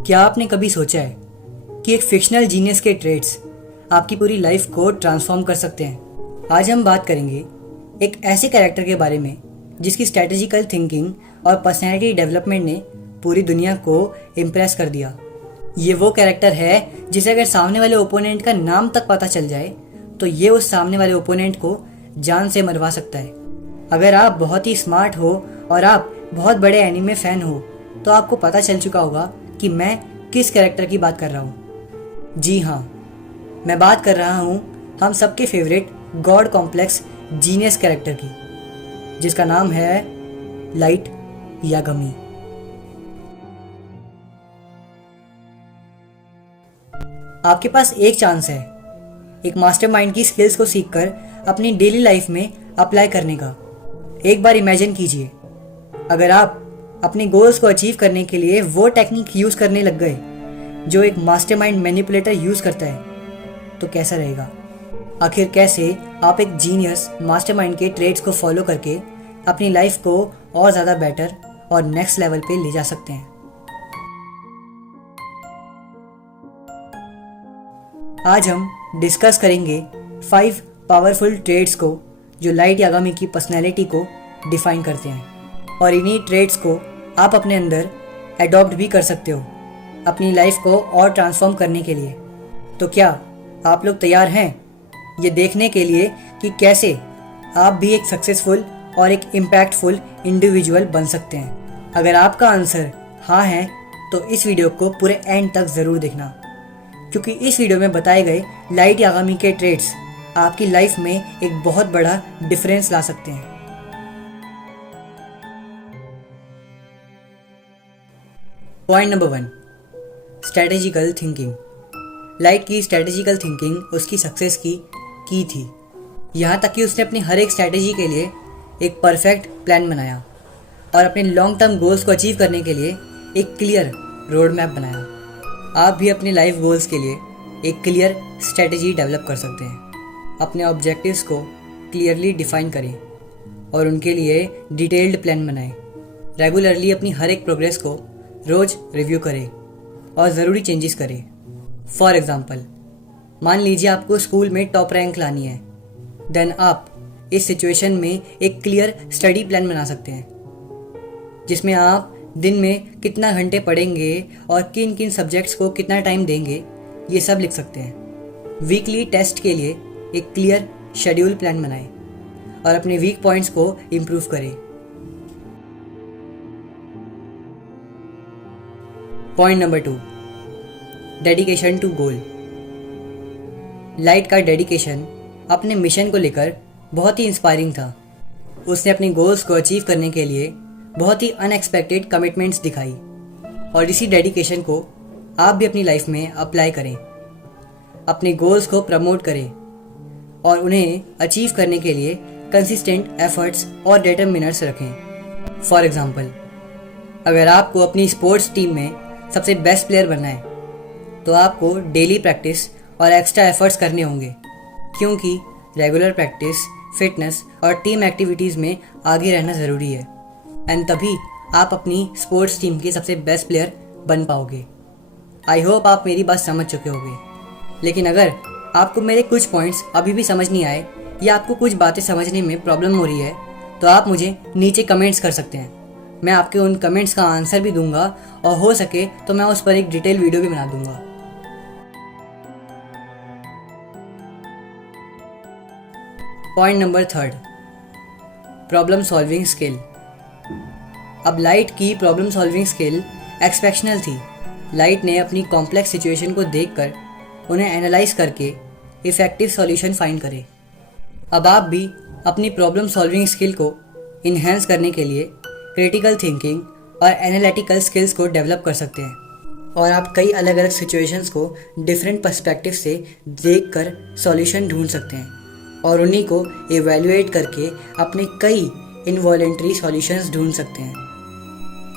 क्या आपने कभी सोचा है कि एक फिक्शनल जीनियस के ट्रेड्स आपकी पूरी लाइफ को ट्रांसफॉर्म कर सकते हैं? आज हम बात करेंगे एक ऐसे कैरेक्टर के बारे में जिसकी स्ट्रैटेजिकल थिंकिंग और पर्सनैलिटी डेवलपमेंट ने पूरी दुनिया को इम्प्रेस कर दिया। ये वो कैरेक्टर है जिसे अगर सामने वाले ओपोनेंट का नाम तक पता चल जाए तो ये उस सामने वाले ओपोनेंट को जान से मरवा सकता है। अगर आप बहुत ही स्मार्ट हो और आप बहुत बड़े एनीमे फैन हो तो आपको पता चल चुका होगा कि मैं किस कैरेक्टर की बात कर रहा हूँ। जी हाँ, मैं बात कर रहा हूँ हम सबके favourite God complex genius character की, जिसका नाम है लाइट यागामी। आपके पास एक चांस है एक मास्टरमाइंड की स्किल्स को सीखकर अपनी डेली लाइफ में अप्लाई करने का। एक बार इमेजिन कीजिए, अगर आप अपने गोल्स को अचीव करने के लिए वो टेक्निक यूज करने लग गए जो एक मास्टरमाइंड मैनिपुलेटर यूज करता है, तो कैसा रहेगा? आखिर कैसे आप एक जीनियस मास्टरमाइंड के ट्रेड्स को फॉलो करके अपनी लाइफ को और ज़्यादा बेटर और नेक्स्ट लेवल पे ले जा सकते हैं? आज हम डिस्कस करेंगे 5 पावरफुल ट्रेड्स को जो लाइट यागामी की पर्सनैलिटी को डिफाइन करते हैं, और इन्हीं ट्रेड्स को आप अपने अंदर एडॉप्ट भी कर सकते हो अपनी लाइफ को और ट्रांसफॉर्म करने के लिए। तो क्या आप लोग तैयार हैं ये देखने के लिए कि कैसे आप भी एक सक्सेसफुल और एक इम्पैक्टफुल इंडिविजुअल बन सकते हैं? अगर आपका आंसर हाँ है तो इस वीडियो को पूरे एंड तक ज़रूर देखना, क्योंकि इस वीडियो में बताए गए लाइट यागामी के ट्रेड्स आपकी लाइफ में एक बहुत बड़ा डिफरेंस ला सकते हैं। Point number 1, strategical thinking. Light की स्ट्रैटेजिकल थिंकिंग उसकी सक्सेस की थी, यहाँ तक कि उसने अपनी हर एक स्ट्रैटेजी के लिए एक परफेक्ट प्लान बनाया और अपने लॉन्ग टर्म गोल्स को अचीव करने के लिए एक क्लियर रोड मैप बनाया। आप भी अपने लाइफ गोल्स के लिए एक क्लियर स्ट्रैटेजी डेवलप कर सकते हैं। अपने ऑब्जेक्टिव्स को क्लियरली डिफाइन करें और उनके लिए डिटेल्ड प्लान बनाएं। रेगुलरली अपनी हर एक प्रोग्रेस को रोज़ रिव्यू करें और ज़रूरी चेंजेस करें। फॉर एग्ज़ाम्पल, मान लीजिए आपको स्कूल में टॉप रैंक लानी है, देन आप इस सिचुएशन में एक क्लियर स्टडी प्लान बना सकते हैं जिसमें आप दिन में कितना घंटे पढ़ेंगे और किन किन सब्जेक्ट्स को कितना टाइम देंगे, ये सब लिख सकते हैं। वीकली टेस्ट के लिए एक क्लियर शेड्यूल प्लान बनाएं और अपने वीक पॉइंट्स को इम्प्रूव करें। Point number 2, dedication to goal. Light का डेडिकेशन अपने मिशन को लेकर बहुत ही इंस्पायरिंग था। उसने अपने गोल्स को अचीव करने के लिए बहुत ही अनएक्सपेक्टेड कमिटमेंट्स दिखाई, और इसी डेडिकेशन को आप भी अपनी लाइफ में अप्लाई करें। अपने गोल्स को प्रमोट करें और उन्हें अचीव करने के लिए कंसिस्टेंट एफर्ट्स और डिटरमिनर्स रखें। फॉर एग्ज़ाम्पल, अगर आपको अपनी स्पोर्ट्स टीम में सबसे बेस्ट प्लेयर बनना है तो आपको डेली प्रैक्टिस और एक्स्ट्रा एफर्ट्स करने होंगे, क्योंकि रेगुलर प्रैक्टिस, फिटनेस और टीम एक्टिविटीज़ में आगे रहना ज़रूरी है, एंड तभी आप अपनी स्पोर्ट्स टीम के सबसे बेस्ट प्लेयर बन पाओगे। आई होप आप मेरी बात समझ चुके होंगे, लेकिन अगर आपको मेरे कुछ पॉइंट्स अभी भी समझ नहीं आए या आपको कुछ बातें समझने में प्रॉब्लम हो रही है तो आप मुझे नीचे कमेंट्स कर सकते हैं। मैं आपके उन कमेंट्स का आंसर भी दूंगा और हो सके तो मैं उस पर एक डिटेल वीडियो भी बना दूंगा। Point number 3, problem solving skill. अब लाइट की प्रॉब्लम सॉल्विंग स्किल एक्सेप्शनल थी। लाइट ने अपनी कॉम्प्लेक्स सिचुएशन को देखकर उन्हें एनालाइज करके इफ़ेक्टिव सॉल्यूशन फाइंड करे। अब आप भी अपनी प्रॉब्लम सॉल्विंग स्किल को इन्हेंस करने के लिए क्रिटिकल थिंकिंग और एनालिटिकल स्किल्स को डेवलप कर सकते हैं, और आप कई अलग अलग सिचुएशंस को डिफरेंट पर्सपेक्टिव से देखकर सॉल्यूशन ढूंढ सकते हैं और उन्हीं को एवेल्युएट करके अपने कई इनवॉलेंट्री सॉल्यूशंस ढूंढ सकते हैं।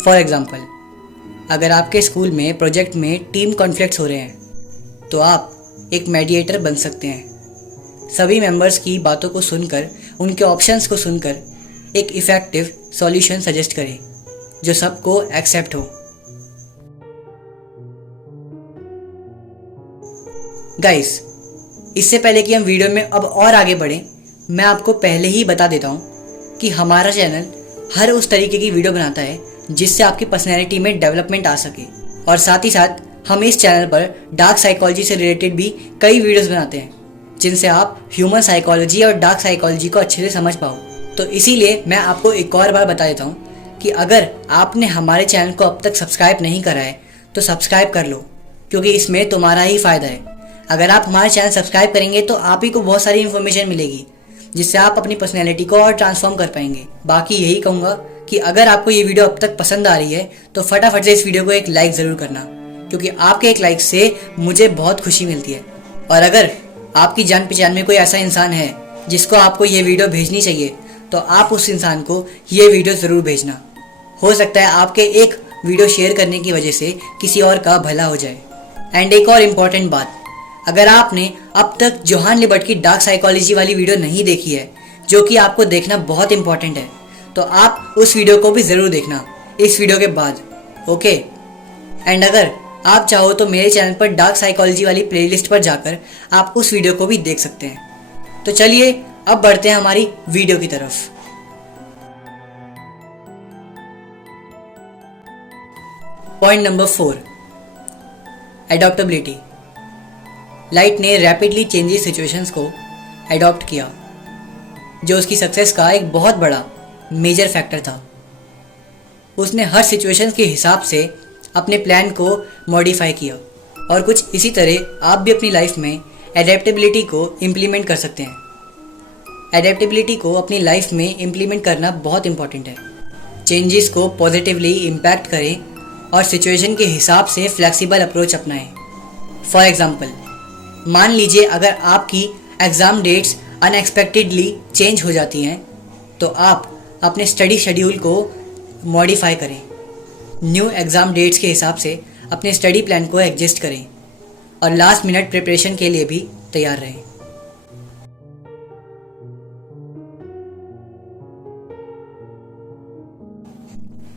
फॉर एग्ज़ाम्पल, अगर आपके स्कूल में प्रोजेक्ट में टीम कॉन्फ्लिक्ट्स हो रहे हैं तो आप एक मीडिएटर बन सकते हैं। सभी मेंबर्स की बातों को सुनकर, उनके ऑप्शंस को सुनकर एक इफ़ेक्टिव सॉल्यूशन सजेस्ट करें जो सबको एक्सेप्ट हो। गाइस, इससे पहले कि हम वीडियो में अब और आगे बढ़ें, मैं आपको पहले ही बता देता हूँ कि हमारा चैनल हर उस तरीके की वीडियो बनाता है जिससे आपकी पर्सनैलिटी में डेवलपमेंट आ सके। और साथ ही साथ हम इस चैनल पर डार्क साइकोलॉजी से रिलेटेड भी कई वीडियोस बनाते हैं जिनसे आप ह्यूमन साइकोलॉजी और डार्क साइकोलॉजी को अच्छे से समझ पाओ। तो इसीलिए मैं आपको एक और बार बता देता हूँ कि अगर आपने हमारे चैनल को अब तक सब्सक्राइब नहीं करा है तो सब्सक्राइब कर लो, क्योंकि इसमें तुम्हारा ही फ़ायदा है। अगर आप हमारे चैनल सब्सक्राइब करेंगे तो आप ही को बहुत सारी इन्फॉर्मेशन मिलेगी जिससे आप अपनी पर्सनैलिटी को और ट्रांसफॉर्म कर पाएंगे। बाकी यही कहूँगा कि अगर आपको ये वीडियो अब तक पसंद आ रही है तो फटाफट से इस वीडियो को एक लाइक ज़रूर करना, क्योंकि आपके एक लाइक से मुझे बहुत खुशी मिलती है। और अगर आपकी जान पहचान में कोई ऐसा इंसान है जिसको आपको ये वीडियो भेजनी चाहिए तो आप उस इंसान को ये वीडियो ज़रूर भेजना। हो सकता है आपके एक वीडियो शेयर करने की वजह से किसी और का भला हो जाए। एंड एक और इम्पॉर्टेंट बात, अगर आपने अब तक जोहान लिबर्ट की डार्क साइकोलॉजी वाली वीडियो नहीं देखी है, जो कि आपको देखना बहुत इंपॉर्टेंट है, तो आप उस वीडियो को भी ज़रूर देखना इस वीडियो के बाद, ओके। एंड अगर आप चाहो तो मेरे चैनल पर डार्क साइकोलॉजी वाली प्लेलिस्ट पर जाकर आप उस वीडियो को भी देख सकते हैं। तो चलिए अब बढ़ते हैं हमारी वीडियो की तरफ। Point number 4, एडॉप्टेबिलिटी। लाइट ने रैपिडली चेंजिंग सिचुएशंस को एडॉप्ट किया, जो उसकी सक्सेस का एक बहुत बड़ा मेजर फैक्टर था। उसने हर सिचुएशन के हिसाब से अपने प्लान को मॉडिफाई किया, और कुछ इसी तरह आप भी अपनी लाइफ में एडेप्टेबिलिटी को इम्प्लीमेंट कर सकते हैं। एडेप्टेबिलिटी को अपनी लाइफ में इम्प्लीमेंट करना बहुत इंपॉर्टेंट है। चेंजेस को पॉजिटिवली इम्पैक्ट करें और सिचुएशन के हिसाब से फ्लेक्सिबल अप्रोच अपनाएं। फॉर एग्जाम्पल, मान लीजिए अगर आपकी एग्ज़ाम डेट्स अनएक्सपेक्टेडली चेंज हो जाती हैं तो आप अपने स्टडी शेड्यूल को मॉडिफाई करें, न्यू एग्ज़ाम डेट्स के हिसाब से अपने स्टडी प्लान को एडजस्ट करें और लास्ट मिनट प्रिपरेशन के लिए भी तैयार रहें।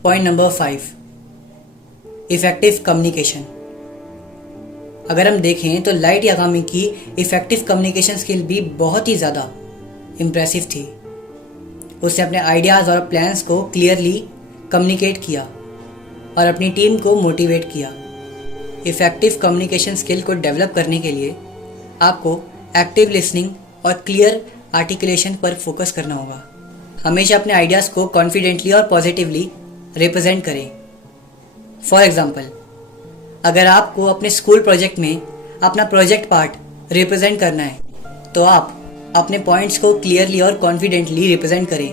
Point number 5, effective communication. अगर हम देखें तो लाइट यागामी की इफ़ेक्टिव कम्युनिकेशन स्किल भी बहुत ही ज़्यादा इम्प्रेसिव थी। उसने अपने आइडियाज़ और प्लान्स को क्लियरली कम्युनिकेट किया और अपनी टीम को मोटिवेट किया। इफ़ेक्टिव कम्युनिकेशन स्किल को डेवलप करने के लिए आपको एक्टिव लिसनिंग और क्लियर आर्टिकुलेशन पर फोकस करना होगा। हमेशा अपने आइडियाज़ को कॉन्फिडेंटली और पॉजिटिवली रिप्रेजेंट करें। फॉर एग्ज़ाम्पल, अगर आपको अपने स्कूल प्रोजेक्ट में अपना प्रोजेक्ट पार्ट रिप्रेजेंट करना है तो आप अपने पॉइंट्स को क्लियरली और कॉन्फिडेंटली रिप्रेजेंट करें।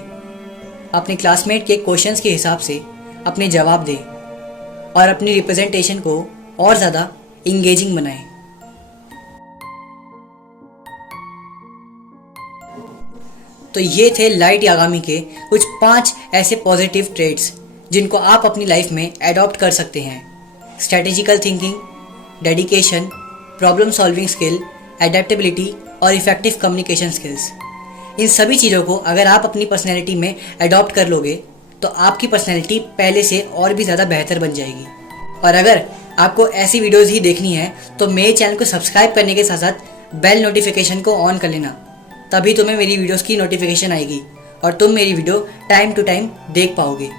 अपने क्लासमेट के क्वेश्चंस के हिसाब से अपने जवाब दें और अपनी रिप्रेजेंटेशन को और ज़्यादा इंगेजिंग बनाएं। तो ये थे लाइट यागामी के कुछ 5 ऐसे पॉजिटिव ट्रेड्स जिनको आप अपनी लाइफ में एडॉप्ट कर सकते हैं। Strategical thinking, dedication, problem solving skill, adaptability और इफ़ेक्टिव कम्युनिकेशन स्किल्स। इन सभी चीज़ों को अगर आप अपनी पर्सनैलिटी में एडॉप्ट कर लोगे तो आपकी पर्सनैलिटी पहले से और भी ज़्यादा बेहतर बन जाएगी। और अगर आपको ऐसी वीडियोज़ ही देखनी है तो मेरे चैनल को सब्सक्राइब करने के साथ साथ बेल नोटिफिकेशन को ऑन कर लेना, तभी तुम्हें मेरी वीडियोज़ की नोटिफिकेशन आएगी और तुम मेरी वीडियो टाइम टू टाइम देख पाओगे।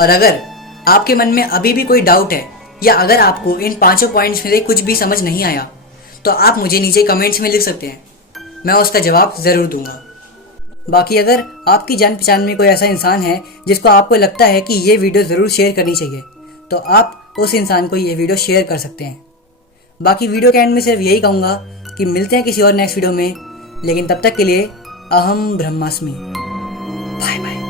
और अगर आपके मन में अभी भी कोई डाउट है या अगर आपको इन 5 पॉइंट्स में से कुछ भी समझ नहीं आया तो आप मुझे नीचे कमेंट्स में लिख सकते हैं, मैं उसका जवाब ज़रूर दूंगा। बाकी अगर आपकी जान पहचान में कोई ऐसा इंसान है जिसको आपको लगता है कि ये वीडियो ज़रूर शेयर करनी चाहिए तो आप उस इंसान को ये वीडियो शेयर कर सकते हैं। बाकी वीडियो के एंड में सिर्फ यही कहूँगा कि मिलते हैं किसी और नेक्स्ट वीडियो में, लेकिन तब तक के लिए अहम ब्रह्मास्मि। Bye bye.